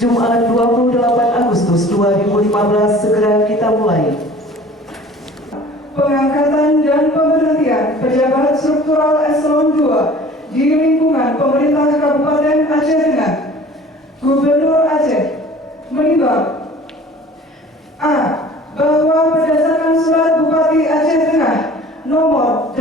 Jumat 28 Agustus 2015 segera kita mulai. Pengangkatan dan pemberhentian pejabat struktural eselon 2 di lingkungan pemerintah Kabupaten Aceh Tengah. Gubernur Aceh menimbang A. Bahwa berdasarkan surat Bupati Aceh Tengah nomor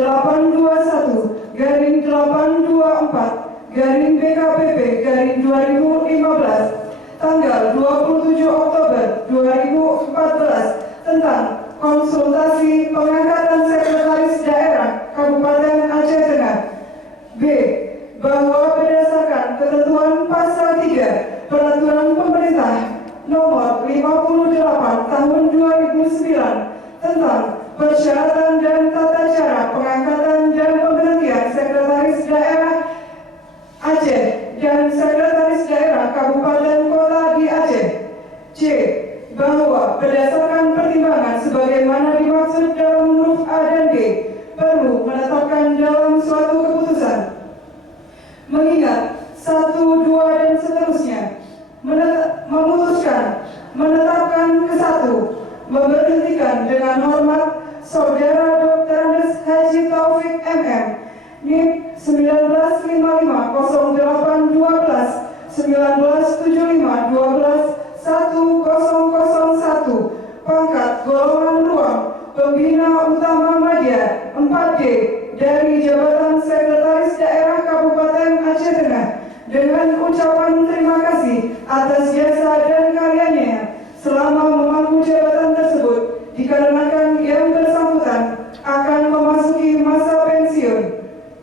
821-824-BKPP-2015 tanggal 27 Oktober 2014 tentang konsultasi pengangkatan sekretaris daerah Kabupaten Aceh Tengah. B. Bahwa berdasarkan ketentuan pasal 3 Peraturan Pemerintah nomor 58 tahun 2009 tentang persyaratan dan tata cara pengangkatan dan pemberhentian sekretaris daerah Aceh dan sekretaris daerah kabupaten kota di Aceh. C. Bahwa berdasarkan pertimbangan sebagaimana dimaksud dalam huruf A dan D perlu menetapkan dalam suatu keputusan mengingat 1, 2 dan seterusnya memutuskan menetapkan ke 1 memberhentikan dengan hormat Saudara Dr. Andes Haji Taufik MM NIP 1958-12-1975-12-1001 pangkat golongan ruang pembina utama madya 4D dari jabatan sekretaris daerah Kabupaten Aceh Tengah dengan ucapan terima kasih atas jasa dan karyanya selama memangku jabatan tersebut dikarenakan yang bersangkutan akan memasuki masa pensiun.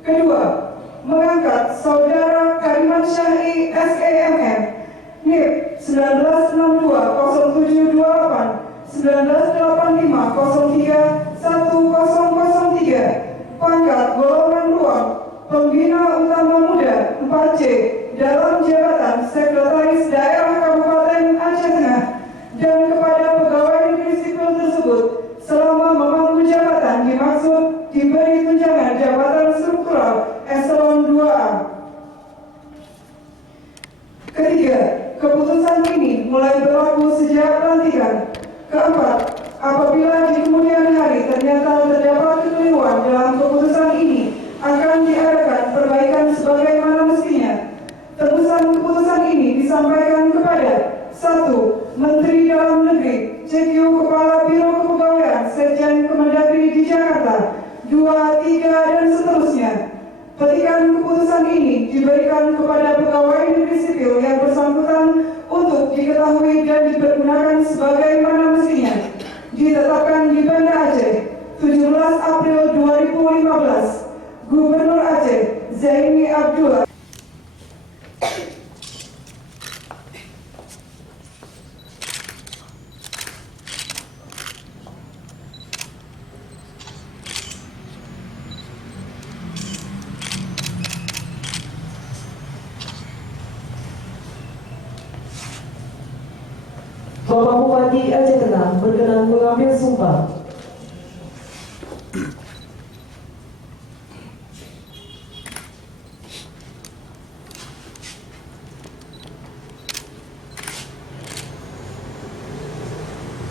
Kedua, mengangkat Saudara Kariman Syahri SEMM NIP 1962-1985-03-1003 pangkat golongan ruang pembina utama muda 4C dalam jabatan sekretaris daerah Kabupaten Aceh Tengah dan kepada pegawai negeri sipil tersebut selama memangku jabatan dimaksud diberi tunjangan jabatan struktural eselon 2A. Ketiga, keputusan ini mulai berlaku sejak pelantikan. Keempat, apabila di kemudian hari ternyata terdapat kekeliruan dalam keputusan ini akan diadakan perbaikan sebagaimana mestinya. Tebusan keputusan ini disampaikan kepada 1. Menteri Dalam Negeri CQ Kepala Biro Kepegawaian Sekjen Kemendagri di Jakarta 2, 3 dan seterusnya. Petikan keputusan ini diberikan kepada pegawai negeri sipil yang bersangkutan untuk diketahui dan dipergunakan sebagaimana mestinya. Ditetapkan di Banda Aceh 17 April 2015. Gubernur Aceh Zaini Abdullah. Bapak Bupati Aceh Tengah berkenan mengambil sumpah.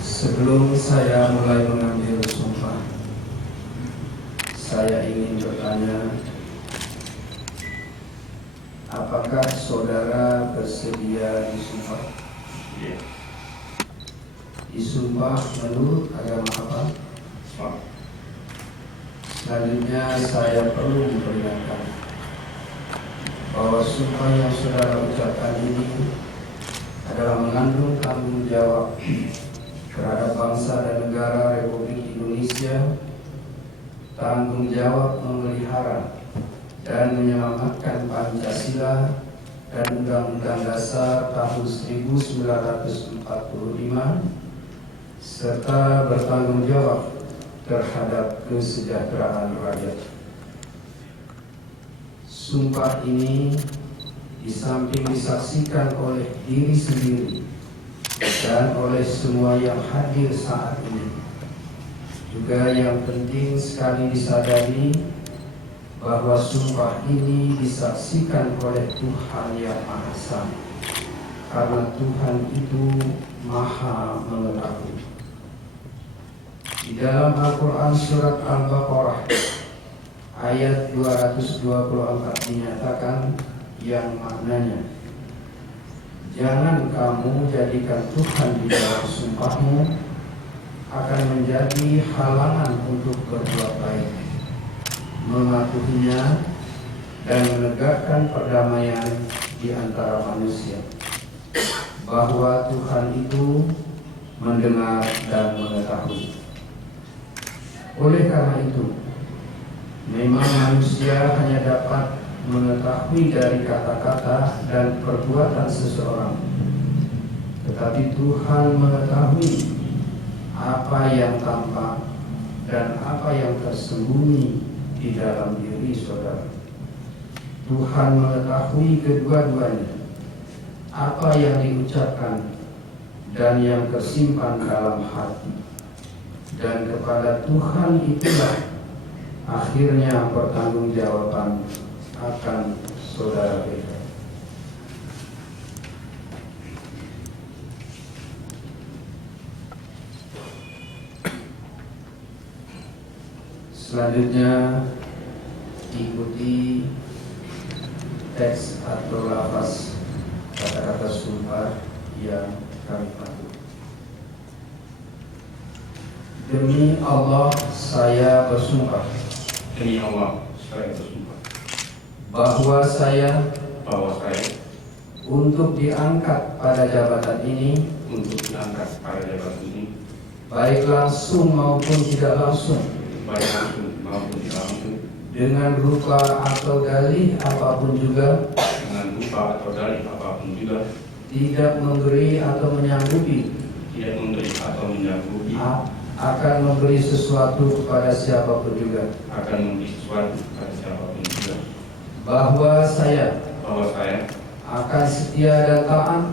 Sebelum saya mulai mengambil sumpah, saya ingin bertanya, apakah saudara bersedia disumpah? Disumpah menurut agama apa? Selanjutnya saya perlu memperingatkan bahwa sumpah yang saudara ucapkan ini adalah mengandung tanggung jawab terhadap bangsa dan negara Republik Indonesia, tanggung jawab memelihara dan menyelamatkan Pancasila dan Undang-Undang Dasar tahun 1945, serta bertanggung jawab terhadap kesejahteraan rakyat. Sumpah ini di samping disaksikan oleh diri sendiri dan oleh semua yang hadir saat ini, juga yang penting sekali disadari bahwa sumpah ini disaksikan oleh Tuhan Yang Maha Esa karena Tuhan itu Maha mengetahui. Di dalam Al-Quran surat Al-Baqarah ayat 224 dinyatakan yang maknanya, jangan kamu jadikan Tuhan di dalam sumpahmu akan menjadi halangan untuk berbuat baik, mematuhinya dan menegakkan perdamaian di antara manusia, bahwa Tuhan itu mendengar dan mengetahui. Oleh karena itu, memang manusia hanya dapat mengetahui dari kata-kata dan perbuatan seseorang, tetapi Tuhan mengetahui apa yang tampak dan apa yang tersembunyi di dalam diri saudara. Tuhan mengetahui kedua-duanya, apa yang diucapkan dan yang tersimpan dalam hati. Dan kepada Tuhan itulah akhirnya pertanggungjawaban akan saudara kita. Selanjutnya ikuti teks atau lafaz kata-kata sumpah yang kami patuhi. Demi Allah saya bersumpah. Demi Allah saya bersumpah bahwa saya untuk diangkat pada jabatan ini, baik langsung maupun tidak langsung, dengan rupa atau dalih apapun juga, tidak memberi atau menyanggupi akan memberi sesuatu kepada siapapun juga, bahwa saya akan setia dan taat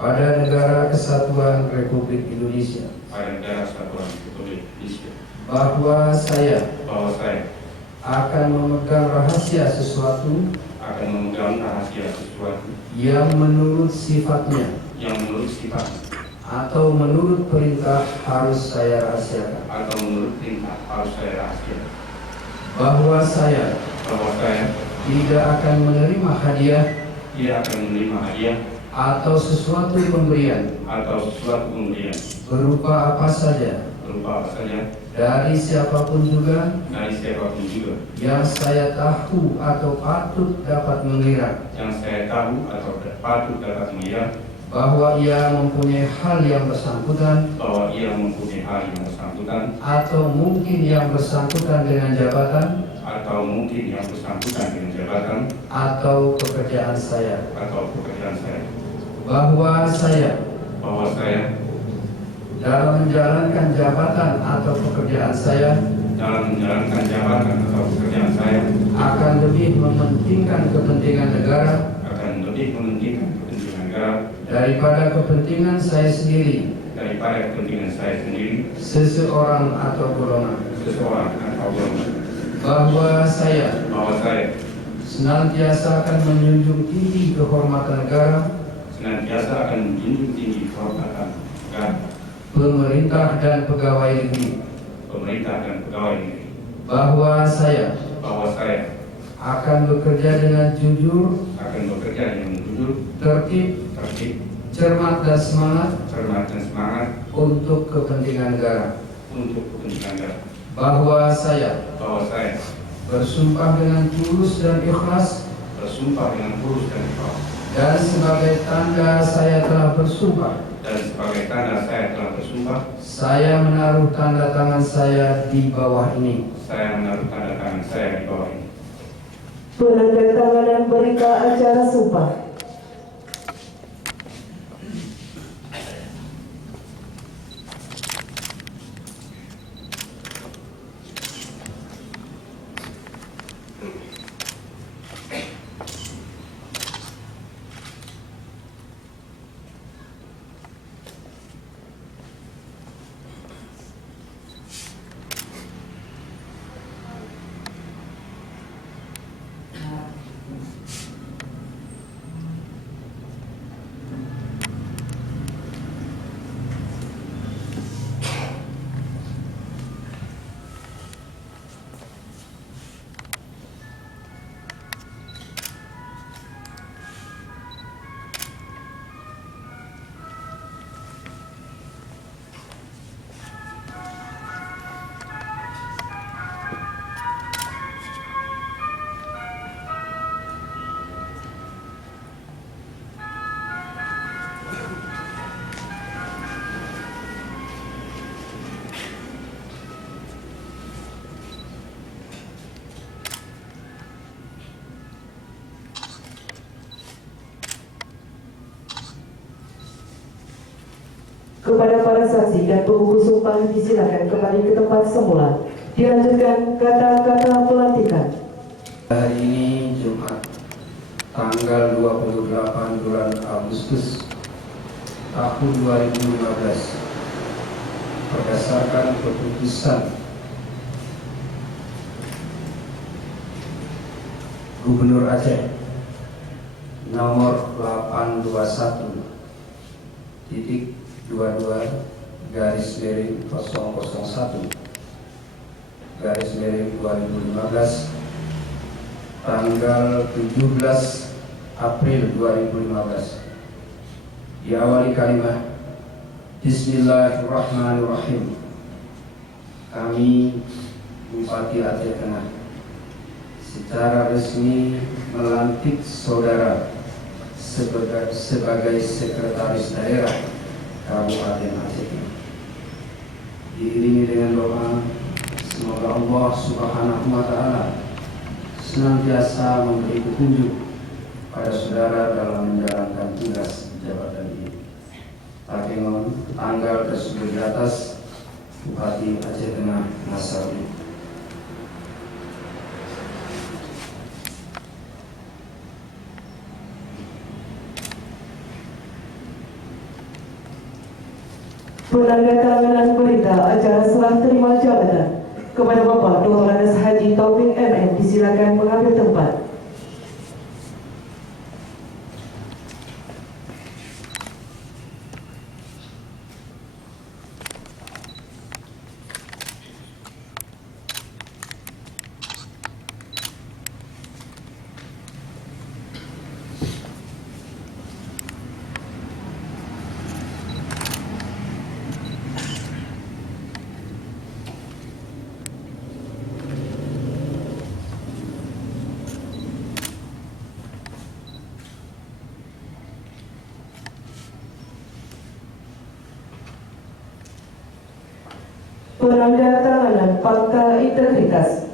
pada Negara Kesatuan Republik Indonesia, bahwa saya akan memegang rahasia sesuatu yang menurut sifatnya atau menurut perintah harus saya rahasiakan, bahwa saya tidak akan menerima hadiah atau sesuatu pemberian berupa apa saja dari siapapun juga yang saya tahu atau patut dapat mengira bahwa ia mempunyai hal yang bersangkutan atau mungkin yang bersangkutan dengan jabatan atau pekerjaan saya, bahwa saya dalam menjalankan jabatan atau pekerjaan saya akan lebih mementingkan kepentingan negara daripada kepentingan saya sendiri, seseorang atau golongan, bahwa saya senantiasa akan menjunjung tinggi kehormatan negara, pemerintah dan pegawai negeri, bahwa saya akan bekerja dengan jujur, tertib, cermat dan semangat untuk kepentingan negara, bahwa saya bersumpah dengan tulus dan ikhlas, dan sebagai tanda saya telah bersumpah, saya menaruh tanda tangan saya di bawah ini. Penandatanganan berita acara sumpah. Kepada para saksi dan pembuku sumpah disilakan kembali ke tempat semula. Dilanjutkan kata-kata pelantikan. Hari ini Jumat, tanggal 28 bulan Agustus tahun 2015, berdasarkan keputusan Gubernur Aceh nomor 821.001/2015 tanggal 17 April 2015 diawali kalimat Bismillahirrahmanirrahim. Kami Bupati Aceh Tengah secara resmi melantik saudara sebagai Sekretaris Daerah Kabupaten Aceh Tengah. Diiringi dengan doa, semoga Allah Subhanahu wa Ta'ala senantiasa memberi petunjuk pada saudara dalam menjalankan tugas jabatan ini. Takengon, tanggal tersebut di atas, Bupati Aceh Tengah Nasarudin. Penandatanganan berita acara serah terima jabatan kepada Bapak Dr. Andes Haji Taufik MM disilakan mengambil tempat. Penandatanganan fakta integritas.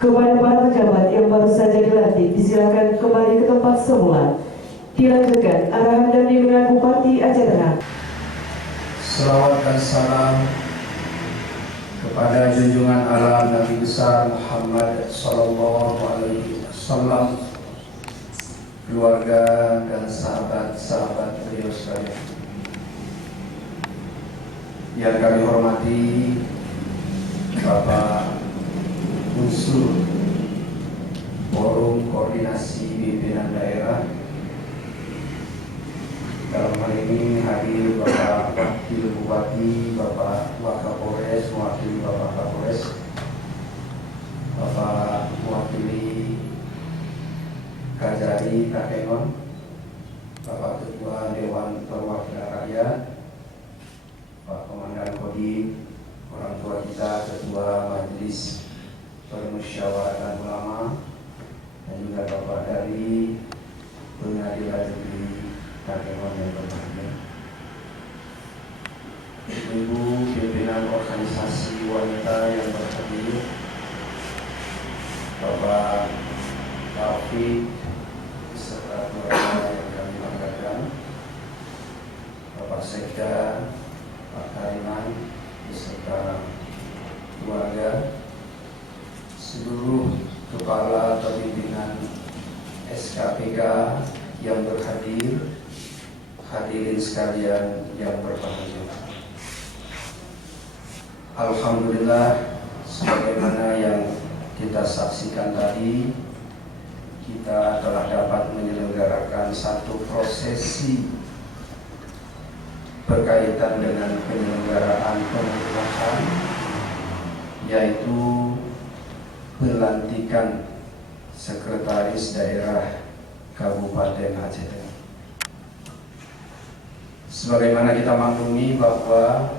Kepada para pejabat yang baru saja dilantik disilakan kembali ke tempat semula. Dilanjutkan arahan dan bimbingan Bupati Aceh Tengah. Selawat dan salam kepada junjungan alam Nabi besar Muhammad Sallallahu Alaihi Wasallam, keluarga dan sahabat-sahabat beliau sekalian. Yang kami hormati Bapak Unsur Forum Koordinasi Pimpinan Daerah. Dalam hal ini hadir Bapak Wakil Bupati, Bapak Wakapolres, mewakili Bapak Kapolres, Bapak mewakili Kajari Takengon, Bapak Ketua Dewan Perwakilan Rakyat, Pak Komandan Kodim, orang tua kita, Ketua Majelis Permusyawaratan Ulama, dan juga Bapak dari Pengadilan Negeri Takengon yang berbahagia, Ibu pimpinan organisasi wanita yang berhadir, Bapak Taufik beserta keluarga yang kami banggakan, Bapak Sekda, Pak Kariman beserta keluarga, seluruh kepala atau pimpinan SKPK yang berhadir, hadirin sekalian yang berbahagia. Alhamdulillah, sebagaimana yang kita saksikan tadi, kita telah dapat menyelenggarakan satu prosesi berkaitan dengan penyelenggaraan pemerintahan, yaitu pelantikan Sekretaris Daerah Kabupaten Aceh Tengah. Sebagaimana kita maklumi bahwa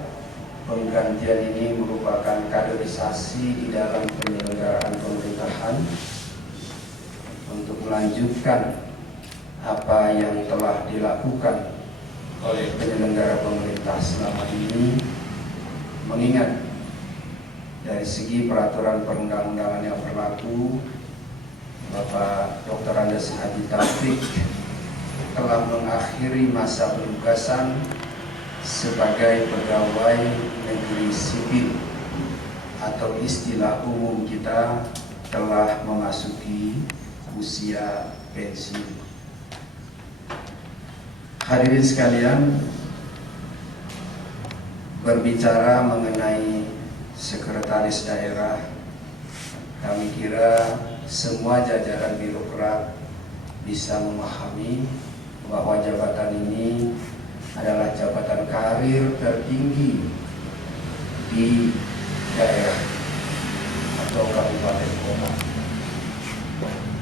penggantian ini merupakan kaderisasi di dalam penyelenggaraan pemerintahan untuk melanjutkan apa yang telah dilakukan oleh penyelenggara pemerintah selama ini, mengingat dari segi peraturan perundang-undangan yang berlaku, Bapak Dr. Andes Haji Taufik telah mengakhiri masa penugasan sebagai pegawai negeri sipil, atau istilah umum kita telah memasuki usia pensiun. Hadirin sekalian, berbicara mengenai sekretaris daerah, kami kira semua jajaran birokrat bisa memahami bahwa jabatan ini adalah jabatan karir tertinggi di daerah atau kabupaten kota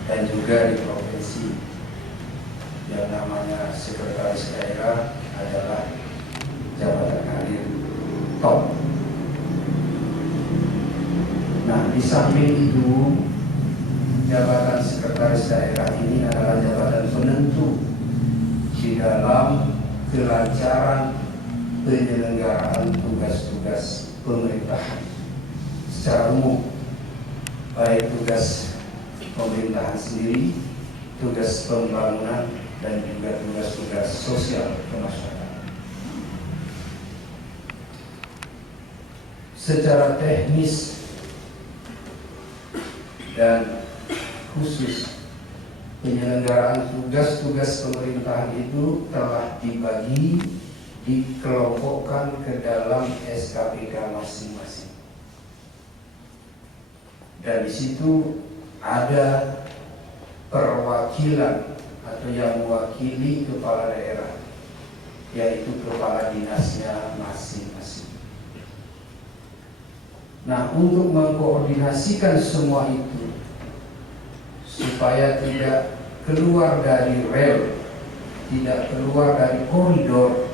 dan juga di provinsi. Yang namanya sekretaris daerah adalah jabatan karir top. Nah, di samping itu, jabatan sekretaris daerah ini adalah jabatan penentu di dalam kelancaran penyelenggaraan tugas-tugas pemerintahan secara umum, baik tugas pemerintahan sendiri, tugas pembangunan, dan juga tugas-tugas sosial kemasyarakatan. Secara teknis dan khusus, penyelenggaraan tugas-tugas pemerintahan itu telah dikelompokkan ke dalam SKPK masing-masing. Dan di situ ada perwakilan atau yang mewakili kepala daerah, yaitu kepala dinasnya masing-masing. Nah, untuk mengkoordinasikan semua itu supaya tidak keluar dari rel, tidak keluar dari koridor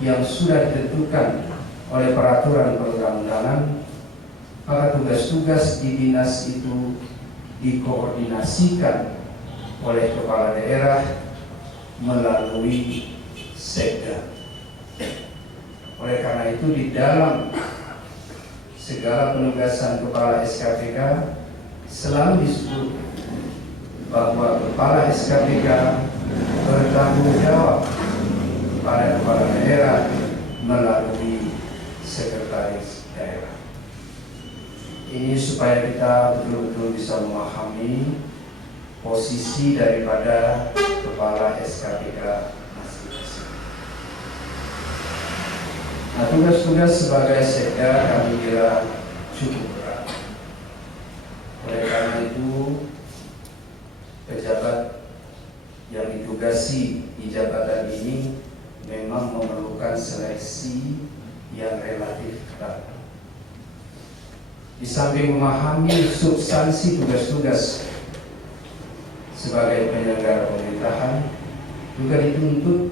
yang sudah ditentukan oleh peraturan perundang-undangan, maka tugas-tugas di dinas itu dikoordinasikan oleh kepala daerah melalui sekda. Oleh karena itu, di dalam segala penugasan kepala SKPK selalu disebut bahwa kepala SKPK bertanggung jawab pada kepala daerah melalui sekretaris daerah. Ini supaya kita betul-betul bisa memahami posisi daripada kepala SKPK masing-masing. Nah, tugas-tugas sebagai sekda kami kira cukup berat. Oleh karena itu, pejabat yang ditugasi di jabatan ini memang memerlukan seleksi yang relatif ketat. Di samping memahami substansi tugas-tugas sebagai penyelenggara pemerintahan, juga dituntut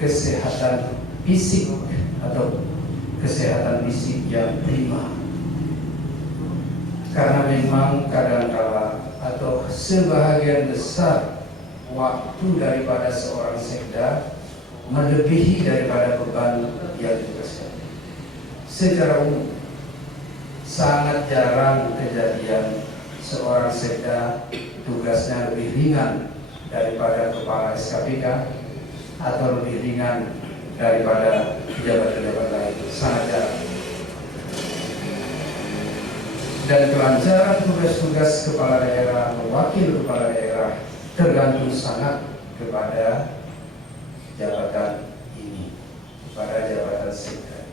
kesehatan fisik atau kesehatan fisik yang prima. Karena memang kadangkala atau sebahagian besar waktu daripada seorang sekda melebihi daripada beban yang ditugaskan. Secara umum, sangat jarang kejadian seorang sekda tugasnya lebih ringan daripada kepala SKPK atau lebih ringan daripada pejabat-pejabat lain. Sangat jarang. Dan kelancaran tugas-tugas kepala daerah atau wakil kepala daerah tergantung sangat kepada jabatan ini, kepada jabatan sekda.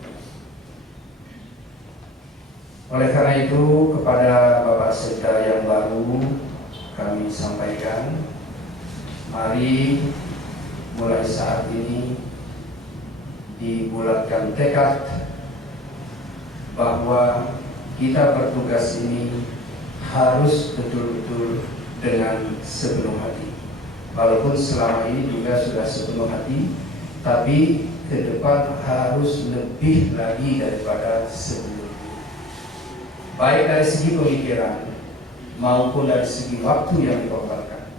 Oleh karena itu, kepada Bapak Sekda yang baru kami sampaikan, mari mulai saat ini dibulatkan tekad bahwa kita bertugas ini harus betul-betul dengan sepenuh hati. Walaupun selama ini juga sudah sepenuh hati, tapi ke depan harus lebih lagi daripada sebelumnya. Baik dari segi pemikiran maupun dari segi waktu yang dikorbankan.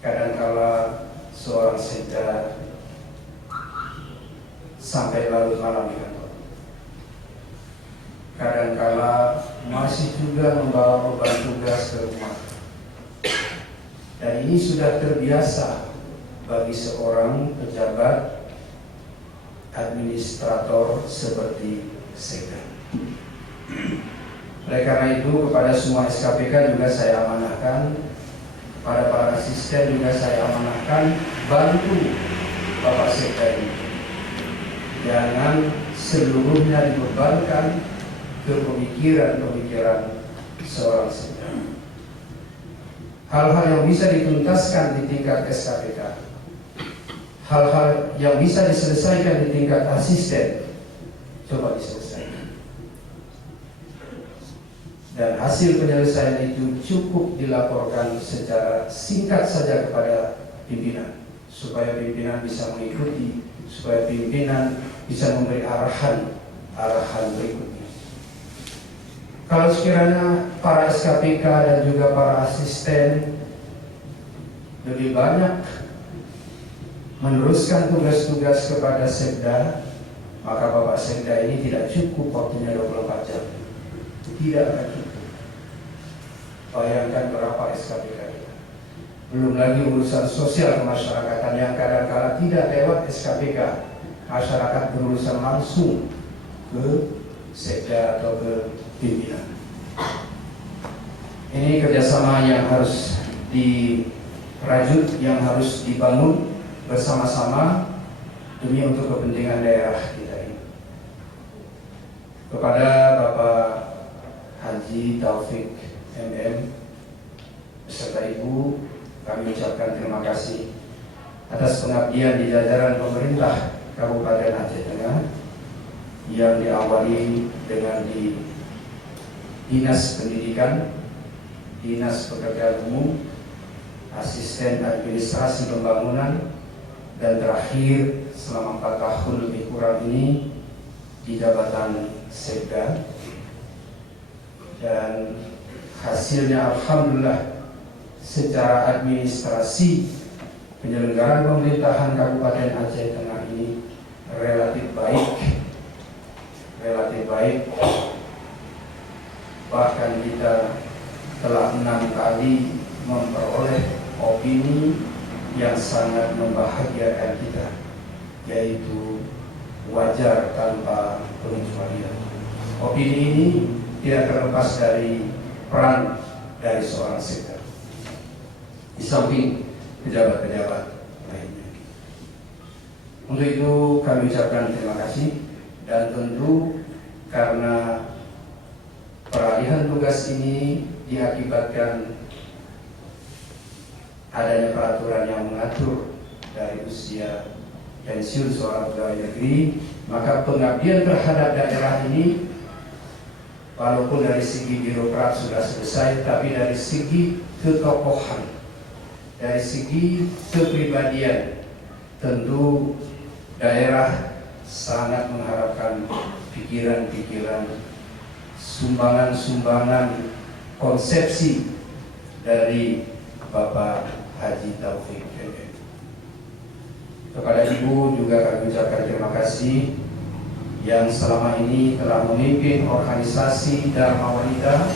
Kadangkala seorang sekda sampai larut malam di kantor. Kadangkala masih juga membawa beban tugas ke rumah. Dan ini sudah terbiasa bagi seorang pejabat administrator seperti saya. Oleh karena itu, kepada semua SKPK juga saya amanahkan, kepada para asisten juga saya amanahkan, bantu Bapak Sekda ini. Jangan seluruhnya dibebankan ke pemikiran-pemikiran seorang Sekda. Hal-hal yang bisa dituntaskan di tingkat SKPK, hal-hal yang bisa diselesaikan di tingkat asisten, coba diselesaikan. Dan hasil penyelesaian itu cukup dilaporkan secara singkat saja kepada pimpinan, supaya pimpinan bisa mengikuti, supaya pimpinan bisa memberi arahan berikutnya. Kalau sekiranya para SKPK dan juga para asisten lebih banyak meneruskan tugas-tugas kepada Sekda, maka Bapak Sekda ini tidak cukup waktunya 24 jam. Tidak akan cukup. Bayangkan berapa SKPK kita. Belum lagi urusan sosial kemasyarakatan yang kadang-kala tidak lewat SKPK. Masyarakat berurusan langsung ke Sekda atau ke pimpinan. Ini kerjasama yang harus dirajut, yang harus dibangun bersama-sama demi untuk kepentingan daerah kita ini. Kepada Bapak Haji Taufik MM beserta Ibu, kami ucapkan terima kasih atas pengabdian di jajaran pemerintah Kabupaten Aceh Tengah yang diawali dengan di Dinas Pendidikan, Dinas Pekerjaan Umum, Asisten Administrasi Pembangunan, dan terakhir selama 4 tahun lebih kurang ini di jabatan Sekda. Dan hasilnya alhamdulillah secara administrasi penyelenggaraan pemerintahan Kabupaten Aceh Tengah ini relatif baik. Bahkan kita telah 6 kali memperoleh opini yang sangat membahagiakan kita, yaitu wajar tanpa pengecualian. Opini ini tidak terlepas dari peran dari seorang Sekda, di samping pejabat-pejabat lainnya. Untuk itu kami ucapkan terima kasih, dan tentu karena peralihan tugas ini diakibatkan adanya peraturan yang mengatur dari usia pensiun seorang pegawai negeri, maka pengabdian terhadap daerah ini walaupun dari segi birokrat sudah selesai, tapi dari segi ketokohan, dari segi kepribadian, tentu daerah sangat mengharapkan pikiran-pikiran, sumbangan-sumbangan, konsepsi dari Bapak Haji Taufik MM. Kepada Ibu juga kami ucapkan terima kasih yang selama ini telah memimpin organisasi Dharma Wanita,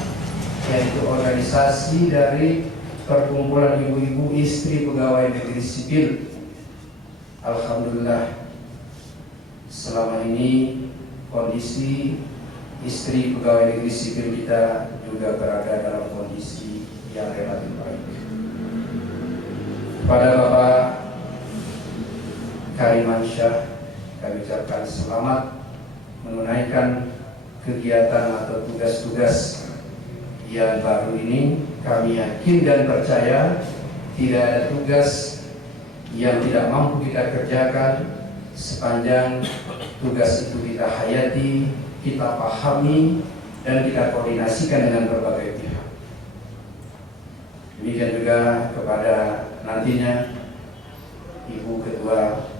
yaitu organisasi dari perkumpulan ibu-ibu istri pegawai negeri sipil. Alhamdulillah, selama ini kondisi istri pegawai negeri sipil kita juga berada dalam kondisi yang relatif baik. Kepada Bapak Karimansyah, kami ucapkan selamat menunaikan kegiatan atau tugas-tugas yang baru ini. Kami yakin dan percaya tidak ada tugas yang tidak mampu kita kerjakan sepanjang tugas itu kita hayati, kita pahami, dan kita koordinasikan dengan berbagai pihak. Demikian juga kepada nantinya Ibu Ketua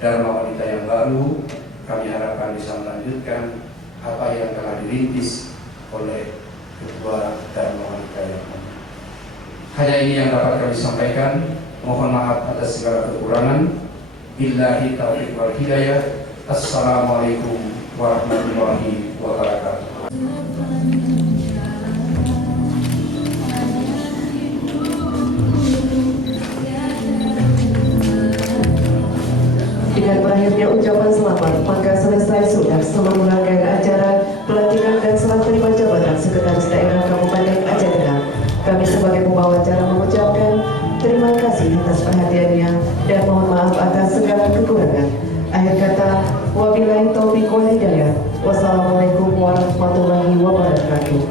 Dharma Wanita yang baru, kami harapkan bisa melanjutkan apa yang telah dirintis oleh Ketua Dharma Wanita yang baru. Hanya ini yang dapat kami sampaikan. Mohon maaf atas segala kekurangan. Billahi taufiq wal hidayah. Assalamualaikum warahmatullahi wabarakatuh. Dengan berakhirnya ucapan selamat, maka selesai sudah seluruh rangkaian acara pelantikan dan serah terima jabatan Sekretaris Daerah Kabupaten Aceh Tengah. Kami sebagai pembawa acara mengucapkan terima kasih atas perhatiannya dan mohon maaf atas segala kekurangan. Akhir kata, wabillahi taufiq wal hidayah. Wassalamualaikum warahmatullahi wabarakatuh.